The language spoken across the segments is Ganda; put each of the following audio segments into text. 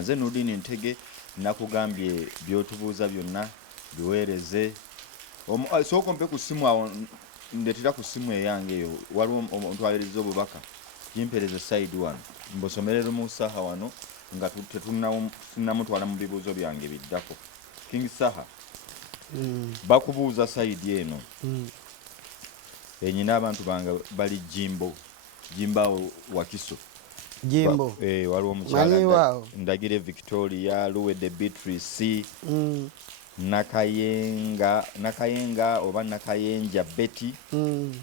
nze Nudini Ntege nakugambye byotubuuza byonna biweereze sooka mpe ku ssimu awo ndetera ku ssimu eyange eyo waliwo ontwaliriza obubaka kimpereze side wano mbosomerere mu Saha wano nga tunnamutwala mu bibuuzo byange biddako. King Saha bakubuuza side eno enyina abantu bange bali Jimbawo Wakiso Jimbo waliwo omukyala Ndagire Victoria Luwede Beatrice Nakayenga oba Nakayenja Betty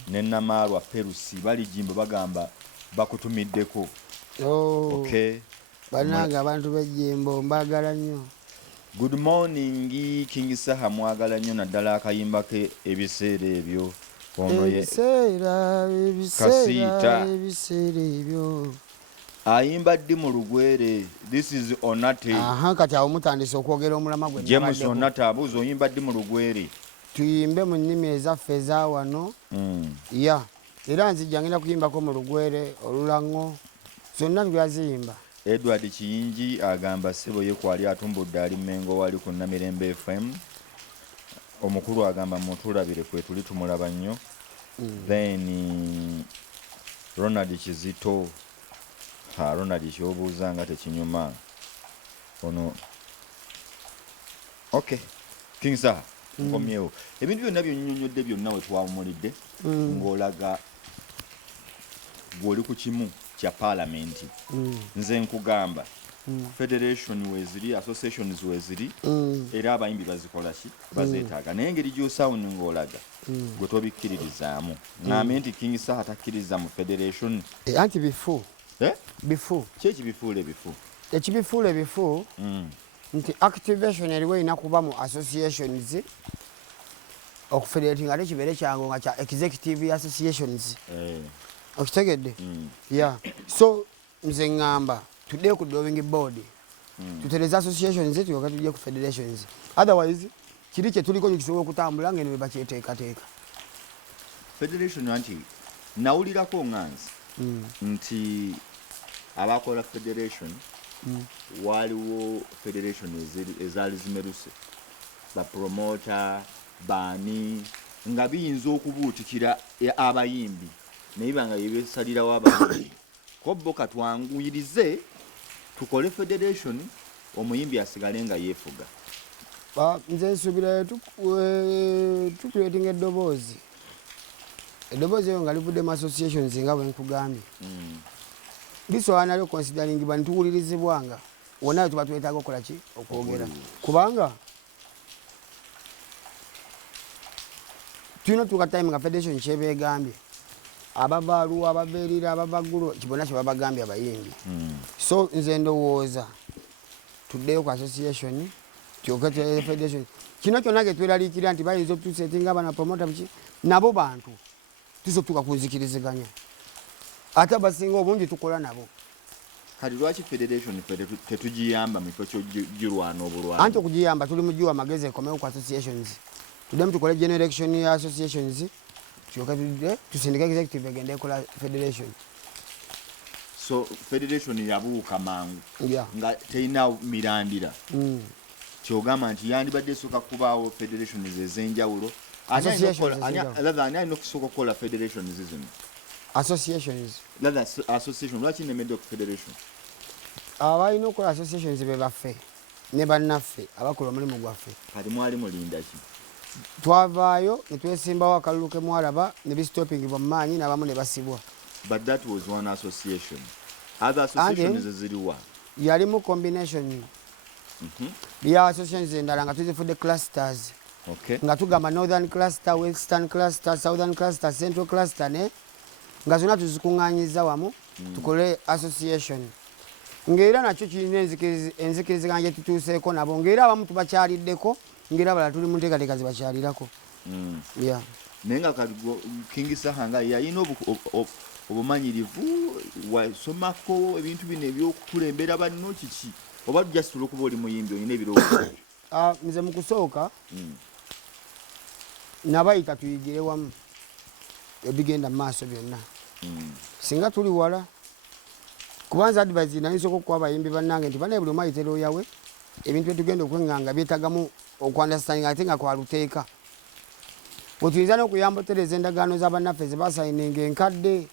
ne Namalwa Perusi bali Jimbo bagamba bakutumiddeko. Okay, bananga abantu b'Ejjimbo mbagala nnyo. Good morning King Saha, mwagala nnyo naddala akayimba ke ebiseera ebyo ono ye Kasiita ebyo ayimba ddi mu Lugwere. This is Onate. Kati awo mutandise okwogera omulama gwe James Onate abuuza oyimba ddi mu Lugwere. Tuyimbe mu nnimi ezaffe eza wano ya era nzijja ngenda kuyimbako mu Lugwere Olulango zonna byaziyimba. Edward Kiyingi agamba ssebo ye kwali atumbudde ali Mengo wali ku Namirembe FM. Omukulu agamba mutulabire kwe tuli tumulaba nnyo. Then Ronald Kizito Ronald kyobuuza nga tekinyuma ono. Okay, King Saha nkomyewo ebintu byonna byonnyonnyodde byonna we twawumulidde ng'olaga gw'oli ku kimu kya paalamenti. Nze nkugamba federation weziri, associations weziri era abayimbi bazikola ki bazeetaaga naye engeri gy'osawuni ng'olaga gwe tobikkiririzaamu. Ng'ambe nti King Saha takkiriza mu federation anti bifu bifu kyeki bifuule bifu ekibifuula ebifu nti activation eriwo erina kuba mu associations okufederating ate kibeere kyangu nga kya executive associations okitegedde ya so nze ŋŋamba tuddeyo ku drawing board tutereze associations tulyoke tujje ku federations otherwise kiri kye tuliko kisobola okutambula ngeno bwe bakyeteekateeka federation. Anti nawulirako ŋŋanzi nti abakola federation waliwo federation ezaali zimeruse bapromota BANNE nga biyinza okubuutikira abayimbi naye banga yebesalirawo abayimbi kobbo katwanguyirize tukole federation omuyimbi asigale nga yeefuga. Nze nsuubira tukuleetinga eddoboozi eyo nga livudde mu associations nga bwe nkugambye lisobola nalyo consideringibwa nituwulirizibwanga wonna tuba twetaaga okukola ki okwogera kubanga tulina tuuka time nga federation kyebeegambye abavaaluwa ababeerira abavaggulo kibona kye babagambye abayimbi. So nze ndowooza tuddeyo ku association tyoke federation kino kyonna ge tweraliikirira nti bayinza okutusetinga abana promota biki nabo bantu tusotuka kunzikiriziganya ate abasinga obungi tukola nabo. Kati lwaki federation tetugiyamba mu kifo ky'ogirwana obulwana? Anti okugiyamba tuli mu giwa Amagezi ekomewo ku associations tuddemu tukole general election ya associations kyoka tusindika executive egende ekola federation. So federation yabuuka mangu nga terina mirandira kyogamba nti yandibadde esooka kubaawo federation ez'enjawulo ani alina okusooka okukola federation zino associations lwaki nemedde ku federation? Abalina okukola associations be baffe ne bannaffe abakola omulimu gwaffe. Kati mwali mulinda ki? Twavaayo ne twesimbawo akalulu ke mwalaba ne bisitopingibwa mu maanyi n'abamu ne basibwa. But that was one association. Other associations ziriwa? Yalimu combination ya associations endala nga tuzifudde clusters. Nga tugamba northern cluster, western cluster, southern cluster, central cluster ne nga zonna tuzikuŋŋaanyiza wamu tukole association. Ng'era nakyo kirina enzikiriziganya gye tutuuseeko nabo ng'era abamu tubakyaliddeko ng'era abalala tuli mu nteekateeka ze bakyalirako. Naye nga King Saha nga yalina obumanyirivu wasomako ebintu bino ebyokukulembera banno kiki oba just olw'okuba oli muyimbi olina ebirowoozo? Nze mu kusooka nabayita tuyigire wamu ebigenda mu maaso byonna singa tuli wala kubanza advice nanisoko kwa bayimbi bannange nti bane buli mayitero yawe ebintu byetugenda okwenganga byetagamu okwanderstanding ate nga kwaluteeka bwetuyinza n'okuyamba otereza endagaano z'abannaffe ze basayininga enkadde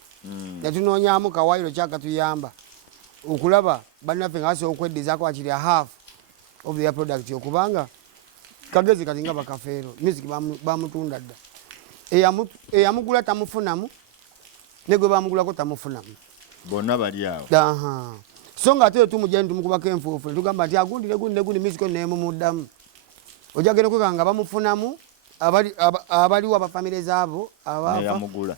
ne tunoonyaamu kawaayiro kyakatuyamba okulaba bannaffe nga basobola okweddizaako bakiri half of their product okubanga kagezi kati nga bakafeero music bamutunda dda eyamugula tamufunamu ne gwe bamugulako tamufunamu bonna bali awo so nga ate tumujja nitumukubako enfuufu netugamba nti agundire gundi music nemumuddamu ojagenda okwekanga nga bamufunamu abaliwo abafamire zaabo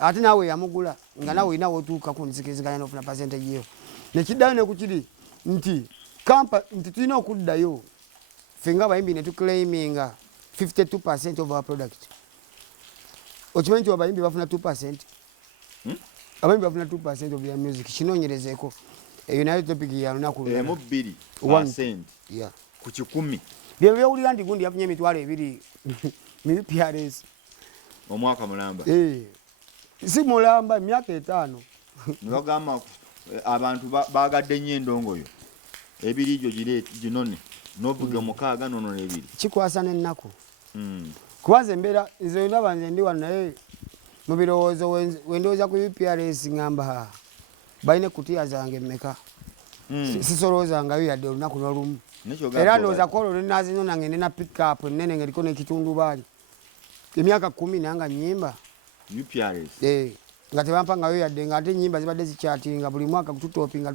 ate naawe yamugula nga nawe olina wotuukako nisikiriziganya nofuna percentage yo nekiddayo nekukiri nti tulina okuddayo ffe nga abayimbi netuclaiminga 52% of our product okimanyi nti abayimbi bafuna 2%. Abayimbi bafuna 2% of their music kinoonyerezeeko eyo nayo topic ya lunaku mu 2% ku 100 bye byowulira nti gundi yafunye emitwalo 2 mu PRS omwaka mulamba si mulamba emyaka 5 nibagamba abantu bagadde nnyo endongoyo ebiri gyo ginone novuga 6 nono 2 kikwasa n'ennaku kubanza embeera nze ndaba nze ndi wano naye mu birowoozo wendowooza ku UPRS ngamba balina ekutiya zange mmeka sisolowoozangayo yadde olunaku n'olumu era ndowooza kwolwo nenazinona ngende na pickup ennene ngaliko n'ekitundubaali emyaka 10 nanga nyimba UPRS nga tebampangayo yadde nga ate nyimba zibadde zikyatinga buli mwaka tutopinga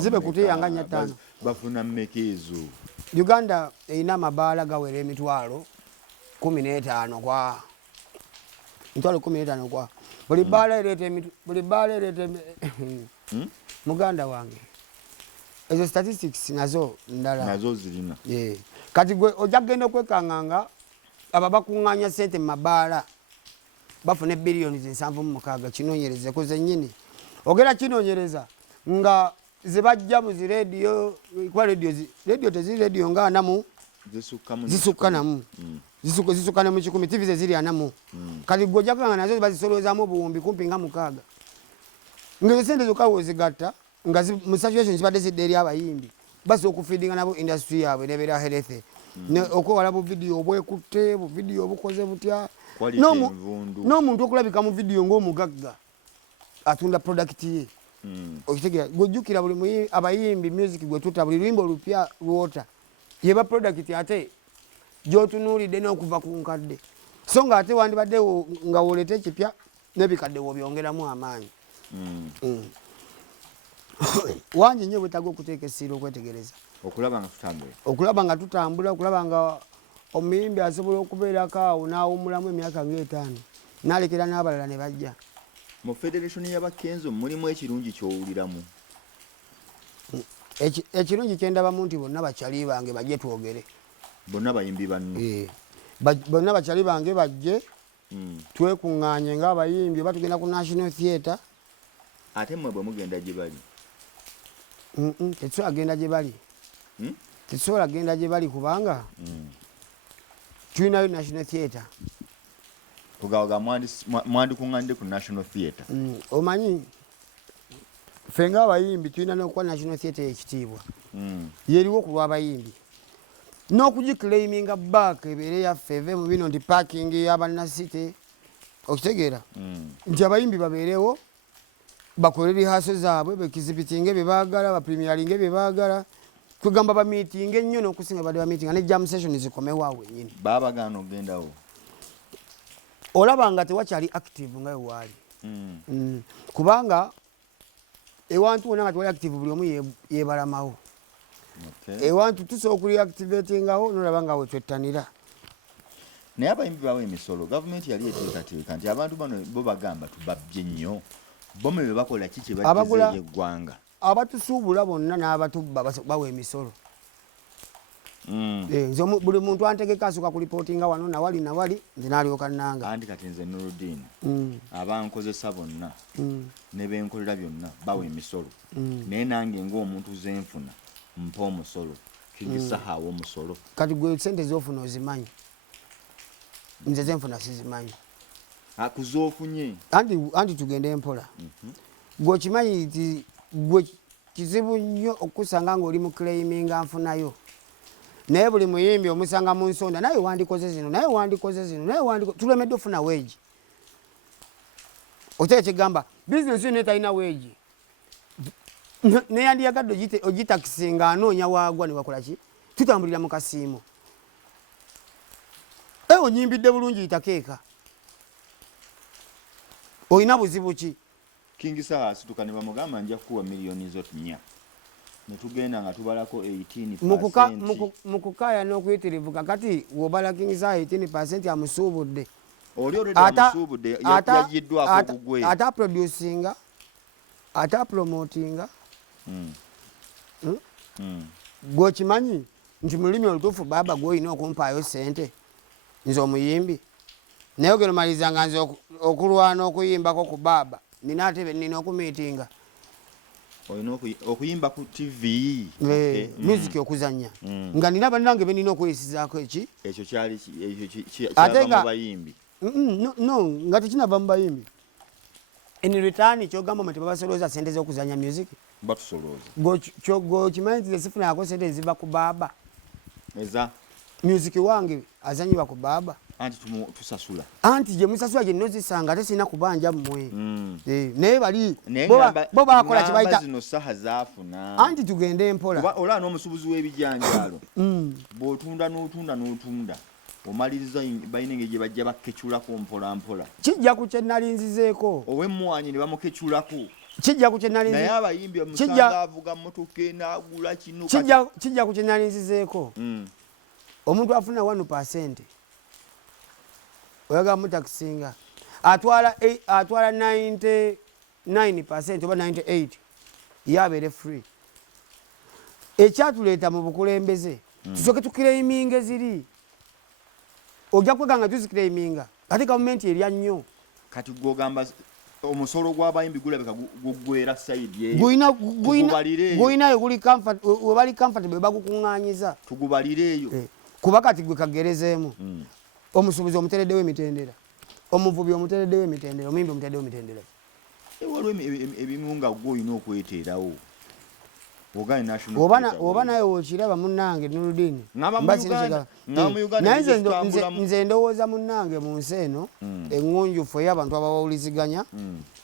zibe kutiya nga 5 bafuna mmekeezo Uganda erina amabaala gawera emitwalo 15 kwa mitwalo 15 kwa buli baala erete muganda wange ezo statistics nazo ndala nazo zirina kati gwe ojagenda okwekanganga aba bakuŋŋaanya sente mu mabaala bafune billions 7.6 kinoonyereze ko zennyini ogera kinoonyereza nga zibajja mu ziradio kwa radio teziri radio nga anamu zisukkanamu zisukkana mu 10 TV ziri anamu kati gwe ojaganga nazo bazisolozaamu obuwumbi kumpi nga 6 nga sente zokawo zigatta nga mu situation zibadde zidde eri abayimbi basi okufeedinga nabo industry yaabwe nebeera health okwewala bu video obwekutte bu video obukoze butya n'omuntu okulabika mu video ng'omugagga atunda product ye okitegera gwejjukira buli abayimbi music gwe tuta buli lwimbo olupya lwota yeba product ate gyotunuulidde n'okuva ku nkadde so nga ate wandibaddewo nga wooleta ekipya n'ebikadde wobyongeramu amaanyi wangi nnyo bwetaaga okuteeka essiira okwetegereza okulaba nga tutambula okulaba nga omuyimbi asobola okubeerako awo n'awumulamu emyaka nga 5 n'alekera n'abalala ne bajja mu federation y'aba Kenzo mulimu ekirungi kyowuliramu ekirungi kyendabamu nti bonna bakyali bange bajje twogere bonna bayimbi banne bonna bakyali bange bajje twekuŋŋaanye ng'abayimbi oba tugenda ku National Theatre ate mmwe bwe mugenda gye bali tetusobola genda gye bali tetusobola genda gye bali kubanga tulinayo National Theatre kugawaga mwandikuŋŋanidde ku National Theatre omanyi ffe ng'abayimbi tulina n'okuwa National Theatre ekitiibwa yeriwo ku lw'abayimbi n'okugiclaiminga back ebeere yaffe eve mu bino nti parking y'abannasite okitegeera nti abayimbi babeerewo bakole rehearsal zaabwe bekizibitinge bye baagala bapremieringe bye baagala kwegamba bamiitinga ennyo n'okusinga badde bamiitinga ne jam session zikomewo awo ennyini baabagaana ogendawo olaba nga tewakyali active nga wewaali kubanga ewantu wonna nga tewali active buli omu yebalamawo ewantu tusobola okureactivatingawo nolaba nga wetwettanira naye abayimbi bawo emisolo gavumenti yali eteekateeka nti abantu bano bo bagamba tubabbye nnyo bomwe bwe bakola ki kye bagizeeyo eggwanga abatusuubula bonna n'abatubba bawa emisolo nze buli muntu antegeka asooka kulipootinga wano nawali nze n'alyoka nnanga anti kati nze Nuruddin abankozesa bonna ne benkolera byonna bawa emisolo naye nange ng'omuntu zenfuna mpa omusolo Saha awa omusolo kati gwe sente zofuna ozimanyi nze zenfuna sizimanyi akuzoofunye anti tugende empola gwe okimanyi nti gwe kizibu nnyo okusanga ng'oli mu claiminga nfunayo naye buli muyimbi omusanga mu nsonda naye wandikoze zino naye wandikoze zino naye tulemedde ofuna weegi otera kigamba bizinesi yo netalina weegi neyandiyagadde ogitakisinga anoonya waagwa ne wakola ki tutambulira mu kasiimo onyimbidde bulungi itakeeka olina buzibu ki King Saha situka ne bamugamba nja kuwa miliyoni zo 4 ne tugenda nga tubalako 18% mu kukaaya n'okuyitirivu kakati wobala King Saha 18% amusuubudde oli already amusuubudde yajiddwako kugwe ata producinga ata promotinga gwe okimanyi nti mu lulimi olutuufu baaba gw'olina okumpaayo sente nze omuyimbi naye ogeno malizanga nze okulwana okuyimbako ku baaba nina ate nina okumiitinga olina okuyimba ku TV music okuzanya nga nina bannange be nina okweyisizaako eki ekyo kyava mu bayimbi no nga tekinava mu bayimbi in return kyogamba mwe tebabasolooza sente z'okuzanya music batusolooza gwokimanyi nti esifunako sente eziva ku baaba eza music wange azanyibwa ku baaba anti tusasula anti gye musasula gye nnozisanga ate sirina kubanja mmwe naye bali bo bakola kyebayita zino Saha zaafuna anti tugende empola olaba n'omusubuzi w'ebijanjaalo bw'otunda n'otunda omaliriza balina engeri gye bajja bakkeculako mpolampola kijja ku kye nalinzizeeko ow'emmwanyi ne bamukkeculako kijja ku kye nalinzizeeko naye abayimbi omusanga avuga mmotoka n'agula kino kijja ku kye nalinzizeeko omuntu afuna 1% oyaga mutakisinga atwala 99% oba 98 yabeere free ekyatuleeta mu bukulembeze tusooke tukireiminga ziri ojja kweganga tuzikiraiminga ate gavumenti erya nnyo kati gwogamba omusolo gw'abayimbi gulabika guggwera sayidi eyo guyinayo webali comfortable bagukuŋŋaanyiza tugubalire eyo kuba kati gwe kagerezeemu omusuubuzi omutereddewo emitendera omuvubi omutereddewo emitendera omuyimbi omutereddewo emitendera waliwo ebimu nga gwe olina okweteerawo oba naye wokiraba munnange Nurudini nze ndowooza munnange mu nsi eno eŋŋunjufu ey'abantu abawuliziganya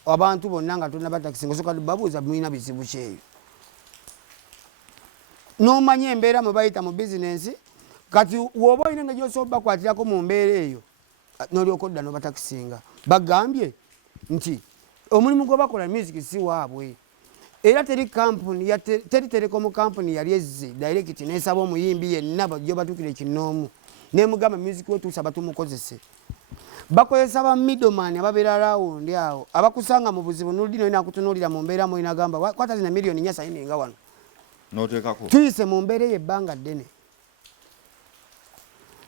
abantu bonna nga tolina batakisinga osoka babuuza mulina bizibu kyeyo n'omanya embeera mwe bayita mu bizinensi kati woba olina nga gyosobola bakwatirako mu mbeera eyo n'olyoka odda n'obatakisinga bagambye nti omulimu gwe bakola music si waabwe era teri telekomu kampuni yali ezze direct nesaba omuyimbi yenna bajjo batukire kinoomu nemugamba music wetuusa batumukozese bakozesa ba middleman ababeera rawundi awo abakusanga mu buzibu Nurudini olina kutunuulira mu mbeera mu inagamba kwata zina miliyoni 4 sayininga wano n'oteekako tuyise mu mbeera y'ebbanga ddene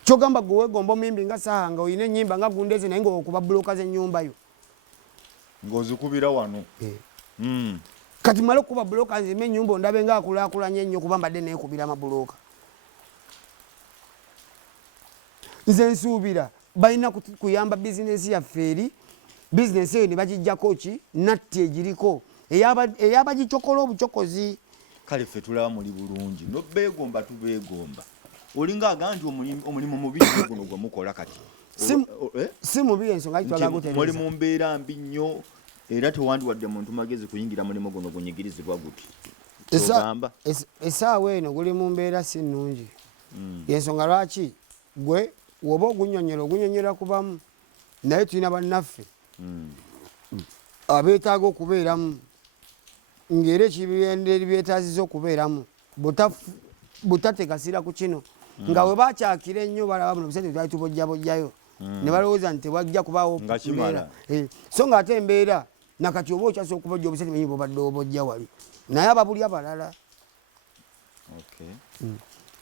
kyogamba gwe wegomba omuyimbi nga Saha nga olina ennyimba nga Gundeze naye ng'okuba buloka z'ennyumba yo ng'ozikubira wano kati mala okuba buloka nzime ennyumba ondabe nga akulaakulanye ennyo kuba mbadde neekubira amabuloka nze nsuubira balina kuyamba bizinesi yaffe eri bizinesi eyo ne bagijjako ki natti egiriko eyabagikyokola obucokozi kale ffe tulaba muli bulungi nobeegomba tubeegomba olinga aga nti omulimu mubi guno gwe mukola kati si mubi ensonga kitwalagutereza muli mu mbeera mbi nnyo era tewandiwadde muntu magezi kuyingira mulimu guno gunyigirizibwa guti ogamba essaawa eno guli mu mbeera si nnungi yensonga lwaki gwe woba ogunyonyola kubamu naye tulina bannaffe abeetaaga okubeeramu ng'era ekibenderi byetaaziza okubeeramu butatekasira ku kino nga we bakyakira ennyo balaba buno busente twali tubojjabojjayo ne balowooza nti tewajja kubaawo mbeera so nga ate embeera nakati oba okyasa okubojja obusente benyi bobadde obojja wali naye ababuli abalala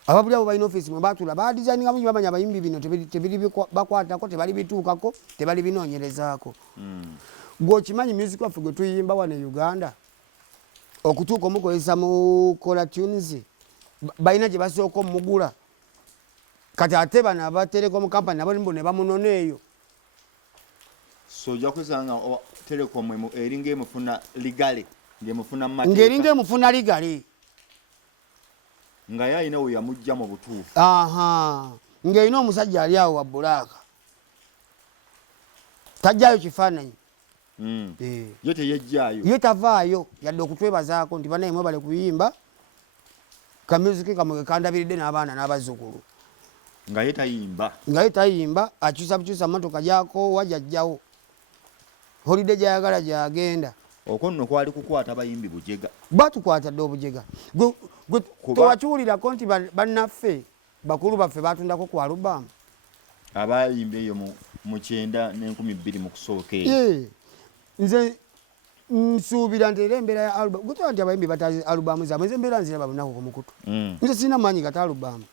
ababuli abo balina ofiisi mwe batula badizaininga bungi bamanya abayimbi bino tebiri bakwatako tebali bituukako tebali binoonyerezaako gweokimanyi music waffe gwe tuyimba wano e Uganda okutuuka omukozesa mu kola tunes balina gye basooka omugula kati ate bano aba telekomu kampani nabo ne bamunona eyo so ojja kusanga Telecom eringa emufuna ligale ng'emufuna mateeka ng'eringa emufuna ligale nga yalina we yamujja mu butuufu ng'erina omusajja ali awo wa bbulaaka tajjayo kifaananyi ye teyejjaayo ye tavaayo yadde okutwebazaako nti banaye mwe bale kuyimba kamuziki kamwe kandabiridde n'abaana n'abazzukulu nga ye tayimba akyusa bukyusa motoka gyako wajajjawo holiday gyayagala gyagenda okwo nno kwali kukwata bayimbi bujega batukwata dde obujega tewakiwulirako nti bannaffe bakulu baffe batundako ku alubamu abayimbi eyo mu 9,2000 mu kusooka eyo nze nsuubira nti era embeera ya alubamu gutwa nti abayimbi batazi alubamu zaabwe nze embeera nziraba bunaku ku mukutu nze sirina maanyi gata alubamu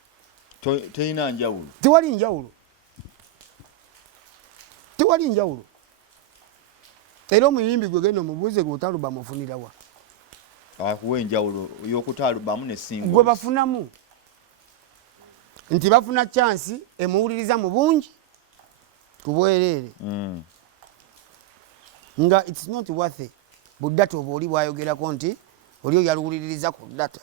teyina njawulo tewali njawulo era omuyimbi gwe genda omubuuze gwe otalubamu ofunira wa akuwa enjawulo y'okuta alubamu ne singo gwe bafunamu nti bafuna chansi emuwuliriza mu bungi tubwereere nga it's not worth it buddata oba oli bwayogerako nti oli oyo yaluwuliririza ku data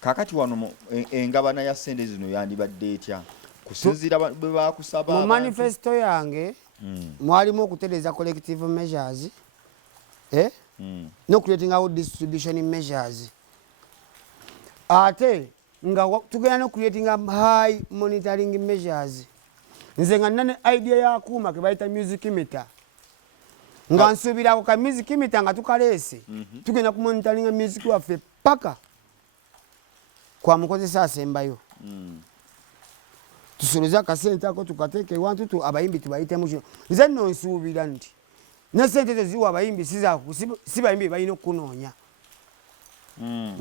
kakati wano engabana ya sente zino yandibadde etya kusinziira bwe bakusaba mu manifesto yange mwalimu okutereeza collective measures no creating out distribution measures ate nga tugenda no creating high monitoring measures nze nga nina ne idea yakuuma ke bayita music meter nga nsuubirako ka music meter nga tukaleese tugenda kumonitoringa music waffe paka kwa mukozesa asembayo tusoloze akasente ako tukateeke ewantu tu abayimbi tubayitemu kino nze nno nsuubira nti ne sente ezo ziwa abayimbi si bayimbi balina okukunoonya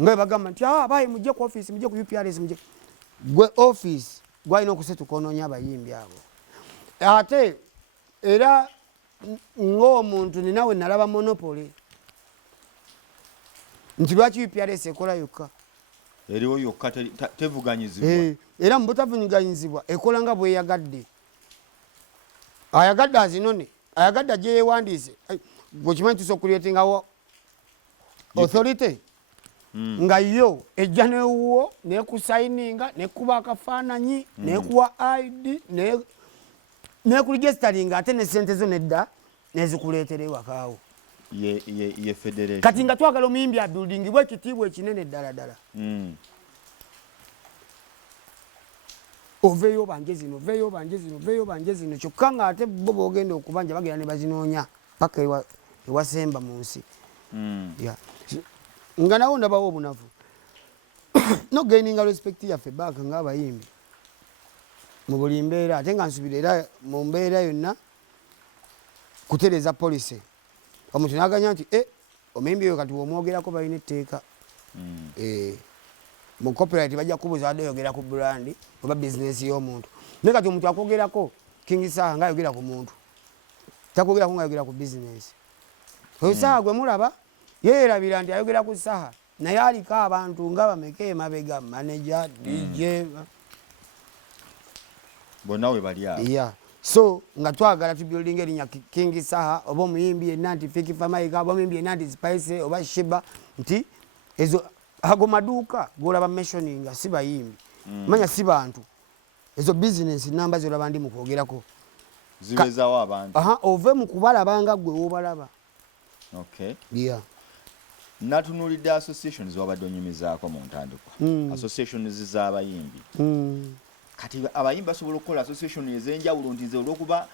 nga bagamba nti bayi mujje ku office mujje ku UPRS mujje gwe office gwalina okusetuka onoonya abayimbi abo ate era ng'omuntu ninawe nalaba monopoly nti lwaki UPRS ekola yokka eriwo yokka tevuganyizibwa era mu butavuganyizibwa ekola nga bweyagadde ayagadde azinone ayagadde ajje yeewandiise gwekimanyi tusa okuleetingawo authority nga yo ejja newuwo nekusayininga nekuba akafaananyi nekuwa ID nekuregisteringa ate nesente zo nedda nezikuleetera ewakaawo ye federation kati nga twagala omuyimbi abuildingibwa ekitiibwa ekinene ddala ddala oveeyo banje zino oveeyo banje zino oveeyo banje zino kyokka nga ate bo boogenda okubanja bagenda ne bazinoonya paka ewasemba mu nsi nga nawo ndabawo obunafu no gaininga respect yaffe back ng'abayimbi mu buli mbeera ate nga nsubira era mu mbeera yonna kutereeza policy omuntu naganya nti omuyimbi oyo kati womwogerako balina etteeka mu copyright bajja kubuuza wadde oyogera ku brand oba bizinesi y'omuntu naye kati omuntu akwogerako King Saha nga ayogera ku muntu takwogerako nga ayogera ku bizinesi oyo Saha gwe mulaba yeerabira nti ayogera ku Saha naye aliko abantu nga bameka emabega manager DJ bonna we bali awo so nga twagala tubuilding erinnya King Saha oba omuyimbi yenna nti Fiki Famaika oba omuyimbi yenna nti Spice oba Sheba nti ezo ago maduuka golaba mentioning si bayimbi manya si bantu ezo business namba zolaba ndi mukwogerako ziwezawo abantu ove mu kubalabanga gwe wobalaba natunulidde associations wabadde onyumizaako mu ntandikwa associations z'abayimbi kati abayimbi basobola okukola association ez'enjawulo nti nze olwokuba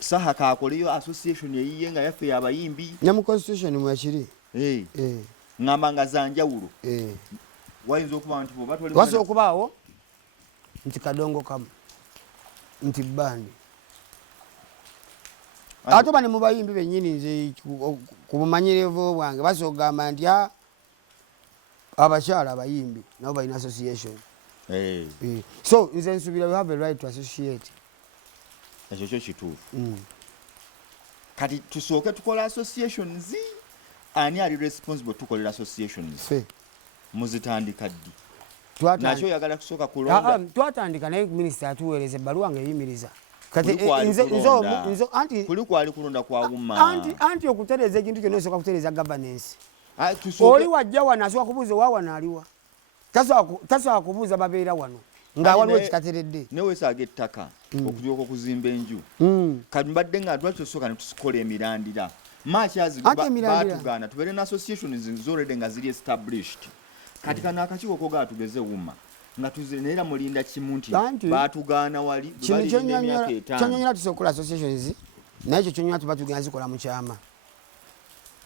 Saha kaakoleyo association eyiye nga yaffe y'abayimbi ne mu constitution mwekiri ngamba nga za njawulo wayinza okuba nti wasobola okubaawo nti kadongo kamu nti bandi ate bane mu bayimbi bennyini nze ku bumanyirevu bwange basobola okugamba nti abakyala abayimbi nabo balina association so nze nsubira we have a right to associate ekyo kyo kituufu kati tusooke tukola associations ani ali responsible tukolera associations muzitandika ddi nakyo oyagala kusooka kulonda twatandika naye minisita atuweereza ebbaluwa nga eyimiriza kati nzo anti kuli kwali kulonda kwa umma anti okutereza ekintu kyonna osoka kutereza governance oli wajja wano asoka kubuuza wa wano aliwa tasobola kubuuza babeera wano nga waliwo ekitateredde newesaaga ettaka okulyoka okuzimba enju kati mbadde nga lwaki tosooka ne tusikola emirandira maakyazi baatugaana tubeere ne associations z'already nga ziri established kati kano akakiiko kogaa tugeze wuma nga tuzeneera mulinda kimu nti baatugaana wali kyonyonyola tusobola okukola associations naye ekyo kyonyonyola tuba tugenda zikola mu kyama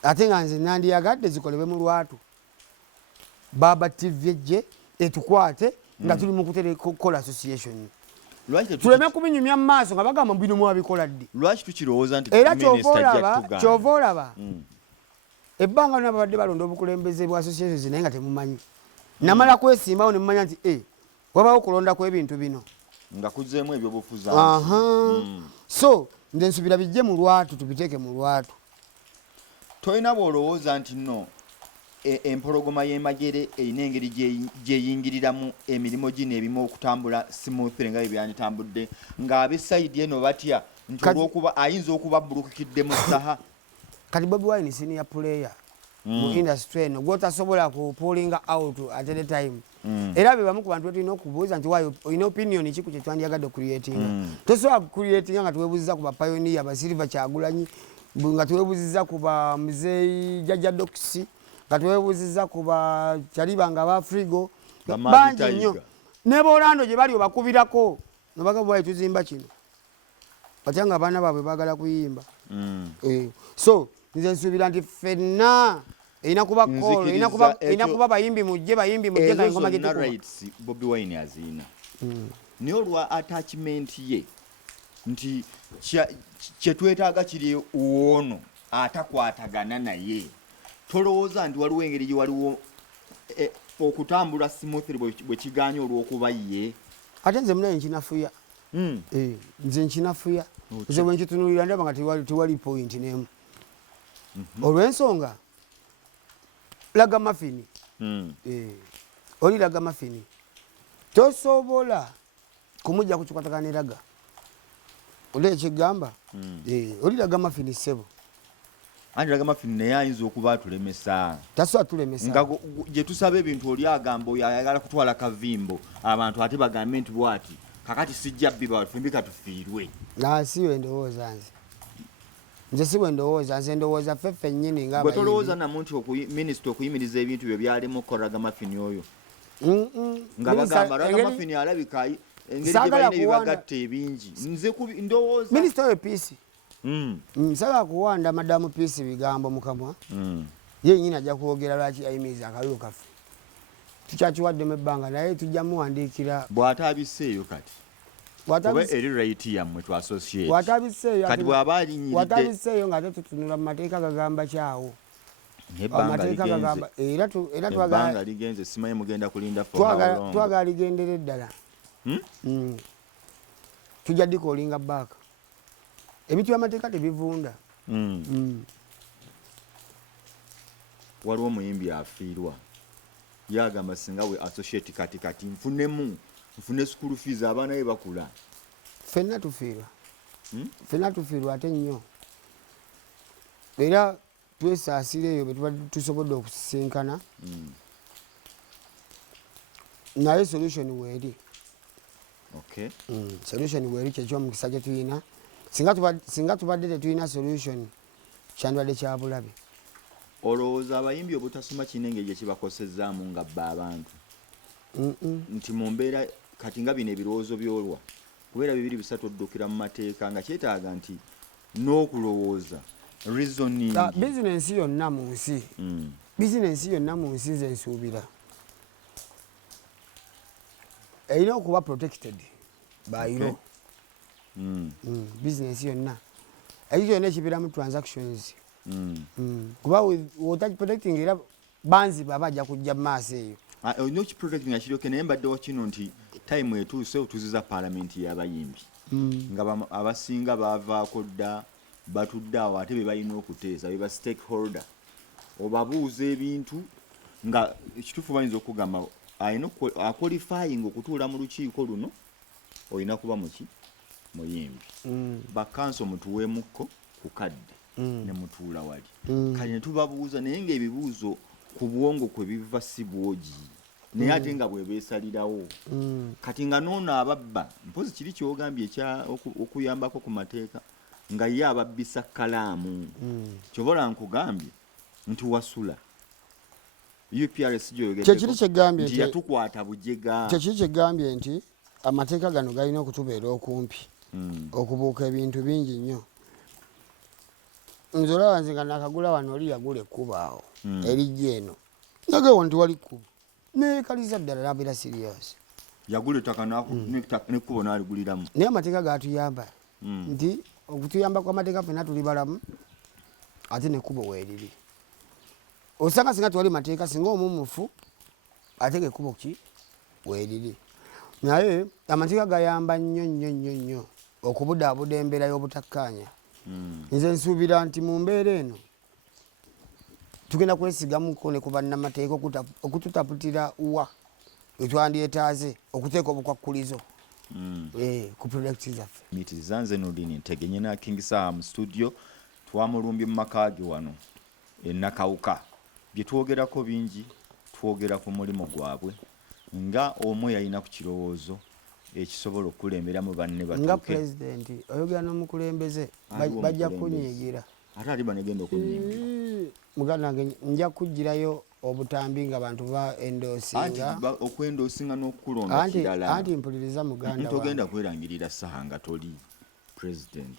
ate nga nze nandiyagadde zikolebwe mu lwatu baba tv ejje etukwate nga tuli mu kukola association tuleme kubinyumya mu maaso nga bagamba bino mwabikola ddi lwaki tukirowooza nti era kyova olaba ebbanga lona babadde balonda obukulembeze bwa associations naye nga temumanyi namala kwesimbawo ne mumanya nti wabawo okulonda kw'ebintu bino nga kuzeemu ebyobufuzi so nze nsubira bijje mu lwatu tubiteeke mu lwatu tolina bw'olowooza nti nno empologoma y'emagere erina engeri gyeyingiriramu emirimu gino ebimu okutambula smoothly nga byebyanditambudde ng'ab'esayidi eno batya nti olw'okuba ayinza okuba bulukikidde mu Saha kati BWEBABA senior player mu industry eno gwotasobola kupulinga out at the time era bebamu ku bantu tulina okubuuza nti olina opinion ki ku kyetwandiyagadde okucreatinga tosobola kucreatinga nga tuwebuziza ku bapioneer basilva Kyagulanyi nga tuwebuziza ku ba muzeeyi Jajja Doksi nga tuwebuziza ku ba Kyalibanga ba Frigo bangi nnyo ne Bolando gye bali obakubirako nobagamba tuzimba kino batya nga abaana baabwe baagala kuyimba so nze nsuubira nti FFENA erina kuba call erina kuba bayimbi mujje nga engoma rights BWEBABA azina naye olwa attachment ye nti kyetwetaaga kiri uono atakwatagana naye tolowooza nti waliwo engeri gye waliwo okutambula smoothly bwe kiganya olw'okuba ye ate nze munaye nkinafuya nze nkinafuya nze bwe nkitunulira ndaba nga tewali point n'emu olw'ensonga laga mafini oli laga mafini tosobola kumujja kukikwatagana ne laga oli ekigamba oli laga mafini ssebo anti laga mafini naye ayinza okuba atulemesa tasobola tulemesa nga gye tusaba ebintu oli agamba oyo ayagala kutwala kavimbo abantu ate bagambe nti bwati kakati sijja bbiba fumbika tufiirwe si we ndowooza nze si we ndowooza nze ndowooza ffeffe nnyini nga bwe tolowooza namu nti minisita okuyimiriza ebintu byo byalimu okukola laga mafini oyo nga bagamba laga mafini alabika engeri gye balina ebibagatta ebingi nze ndowooza minisita oyo piisi nsala kuwanda madamu piisi bigambo mukamwa ye nyina ajja kwogera lwaki ayimiriza akalulu kaffe tukyakiwaddemu ebbanga naye tujja muwandiikira bw'ataabiseeyo kati oba eri right yammwe tu associate kati bw'aba alinyiridde watabiseeyo nga ate tutunula mu mateeka gagamba kyawo era twagala ligenze simanyi mugenda kulinda twagala ligendera eddala tujja dikoolinga baaka ebintu by'amateeka tebivunda waliwo omuyimbi afiirwa yagamba singa we associate kati nfune school fees abaana be bakula ffenna tufiirwa ate nnyo era twesaasira eyo betuba tusobodde okusisinkana naye solution weeri solution weeri kyekyomukisa gye tuyina singa tubadde tetulina solution kyandibadde kya bulabe olowooza abayimbi obutasoma kirina engeri gye kibakosezaamu nga bba abantu nti mu mbeera kati nga bino ebirowoozo byolwa kubeera 2-3 oddukira mu mateeka nga kyetaaga nti n'okulowooza reasoning bizinensi yonna mu nsi nze nsuubira erina okuba protected bayiro bizinensi yonna ekyo yonna ekibiramu transactions kuba wotakiprotecting era banzi baba ajja kujja mu maaso eyo olina okiprotecting akiryoke naye mbaddewo kino nti time etuuse otuziza paalamenti y'abayimbi nga abasinga baavaako dda batudde awo ate be balina okuteesa be ba stakeholder obabuuza ebintu nga ekituufu bayinza okugamba alina akwalifying okutuula mu lukiiko luno olina kuba muki muyimbi bakanso mutuweemuko ku kadde ne mutuula wali kale ne tubabuuza naye ng'ebibuuzo ku bwongo kwe biva si bwogi naye ate nga bwe beesalirawo kati nga noono ababba mpozi kiri kyogambye okuyambako ku mateeka nga ye ababbisa kalaamu kyobola nkugambye nti wasula UPRS kyekiri kyegambye nti yatukwata bujega kyekiri kyegambye nti amateeka gano galina okutubeera okumpi okubuuka ebintu bingi nnyo nze olaba nze nga nakagula wano oli yagula ekkubo awo erijja eno nagawo nti wali kkubo neekaliza ddala nabeera serious yagula ettaka nekkubo n'aliguliramu naye amateeka gatuyamba nti okutuyamba kw'amateeka fena tuli balamu ate nekkubo weeriri osanga singa twali mateeka singa omumufu ate gekkubo ki weeriri naye amateeka gayamba nnyo nnyo nnyo nnyo okubudaabuda embeera y'obutakkaanya nze nsuubira nti mu mbeera eno tugenda kwesigamuko ne ku bannamateeka okututaputira wa wetwandyetaaze okuteeka obukwakkulizo ku projekiti zaffe mitiza nze nudini ntegenye na King Saha mu studio twamulumbye mu maka ge wano enakawuka bye twogerako bingi twogera ku mulimu gwabwe nga omwe yalina ku kirowoozo ekisobola okulembera mu banne batuuke nga president oyogera n'omukulembeze bajja kunyiigira ate ali banegenda okunyiigira muganda wange nja kugirayo obutambi nga bantu ba endosinga okwendosinga n'okulonda kirala anti mpuliriza muganda togenda kwerangirira Saha nga toli president